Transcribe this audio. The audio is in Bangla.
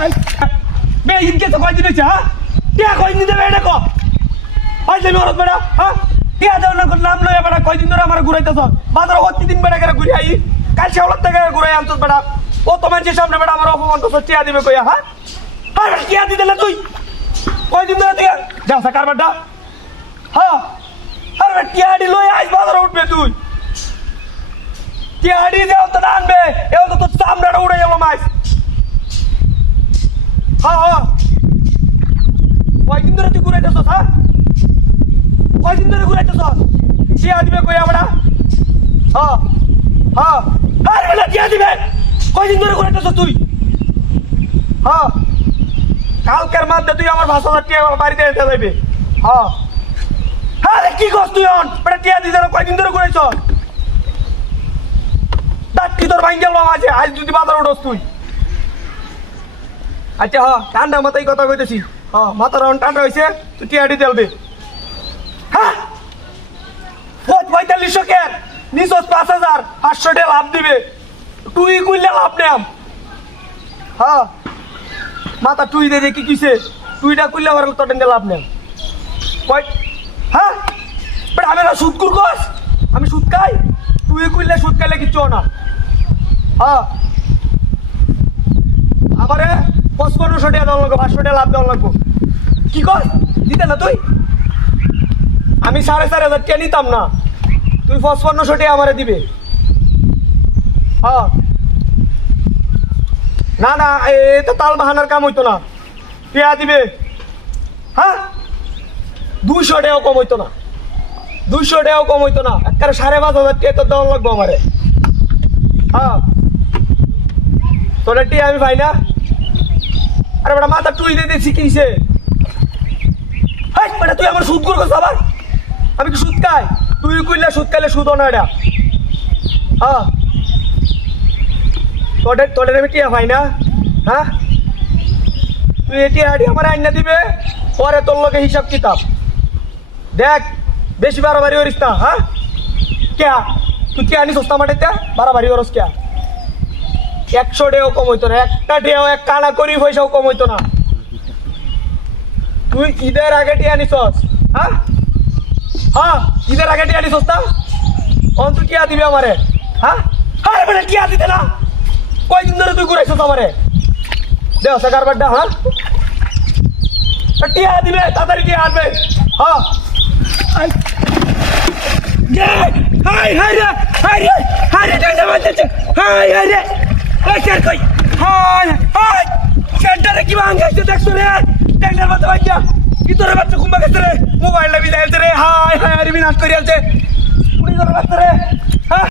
আই বে ইনকে তো কই দিছে হ্যাঁ টিয়া কই নি দেবে এটা কো আই যে মরত বেড়া হ্যাঁ টিয়া দাও না নাম লয় বেড়া কই দিন ধরে আমার ঘুরাইতেছ বাজার হচ্ছে দিন বেড়া করে ঘুরে আই কাল শেওলার থেকে ঘুরে আনছস বেড়া ও তোমার যে সামনে বেড়া আমার অপমান তো টিয়া দিবে কইয়া হ্যাঁ আর টিয়া দিতে না তুই কই দিন ধরে তুই যাও সা কারবারটা হ্যাঁ আরে টিয়াডি লই আইস বাজার উঠবে তুই টিয়াডি দেও তো আনবে এও তো তোর সামনেটা উড়ে যাবো মাইস হ্যাঁ হ্যাঁ কয়দিন ধরে তুই ঘুরাইতেছস হ্যাঁ কয়দিন ধরে ঘুরাইতেছস টিয়া দিবে কই আমরা হ্যাঁ হ্যাঁ আরে বেলা টিয়া দিবে কয়দিন ধরে ঘুরাইতেছস তুই হ্যাঁ কালকের মধ্যে তুই আমার ৫,০০০ টিয়া আমার বাড়িতে এসে যাইবে হ্যাঁ আরে কি করছ তুই অন বেটা টিয়া দিতে না কয়দিন ধরে ঘুরাইছস দাঁত তোর ভাঙ গেল মাঝে আজ যদি বাজার উঠোস তুই আচ্ছা হ্যাঁ ঠান্ডা মাথায় কথা কইতেছি হ্যাঁ মাথার ঠান্ডা হয়েছে তুই টিয়াডি দেলবে হ্যাঁ ৪৫০০ কে নিছস ৫,০০০ ৫০০ টাকা লাভ দিবে তুই কইলে লাভ নেম হ্যাঁ মাথা তুই দে কি কিছে তুইটা কইলে আমার তোর টেন্ডে লাভ নেম কই হ্যাঁ বেটা আমি সুদ কুরকস আমি সুদ খাই তুই কইলে সুদ খাইলে কিচ্ছু না হ্যাঁ আমারে ৫৫০০ টাকা দেওয়া লাগবে ৫০০ টাকা লাভ দেওয়া লাগবো কি কর দিতে না তুই আমি ৪,৫০০ টাকা নিতাম না তুই ৫৫০০ টাকা আমারে দিবে হ্যাঁ না না এ তো তাল বাহানার কাম হইতো না টিয়া দিবে হ্যাঁ ২০০ টাকাও কম হইতো না ২০০ টাকাও কম হইতো না একবারে ৫,৫০০ টাকা তো দেওয়া লাগবো আমারে হ্যাঁ তোরা টিয়া আমি ভাই না আরে বেটা মাথা তুই দিয়ে দেখছি কিছে হাই বেটা তুই আমার সুদ করছিস আবার আমি কি সুদ খাই তুই কইলে সুদ খাইলে সুদ না এটা হ্যাঁ তোদের আমি টিয়া ভাই না হ্যাঁ তুই এটি হাঁটি আমার আইনা দিবে পরে তোর লোকে হিসাব কিতাব দেখ বেশি বাড়াবাড়ি করিস না হ্যাঁ কে তুই কে আনিস সস্তা মাটিতে বাড়াবাড়ি করস কে ১০০ টাকাও কম হইতো না একটা টিয়াও এক কানা করি পয়সাও কম হইতো না তুই ঈদের আগে টিয়া নিছস হ্যাঁ হ্যাঁ ঈদের আগে টিয়া নিছস না অন তুই টিয়া দিবি আমারে হ্যাঁ আরে বেটা টিয়া দিতে না কয়দিন ধরে তুই ঘুরাইছস আমারে দেও সাকার বাড্ডা হ্যাঁ টিয়া দিবে তাড়াতাড়ি টিয়া আনবে হ্যাঁ আই হাই হাই রে হাই রে হাই রে ডান্ডা বাজছে হাই হাই রে এই স্যার কই হাই হাই সেন্টারে কি ভাঙাইছে দেখছো রে ডান্ডার মধ্যে বাজছে কি তোর বাচ্চা কুম্বা গেছে রে মোবাইলটা বিদাইছে রে হাই হাই আরে বিনাশ করে আলছে পুরি তোর বাচ্চা রে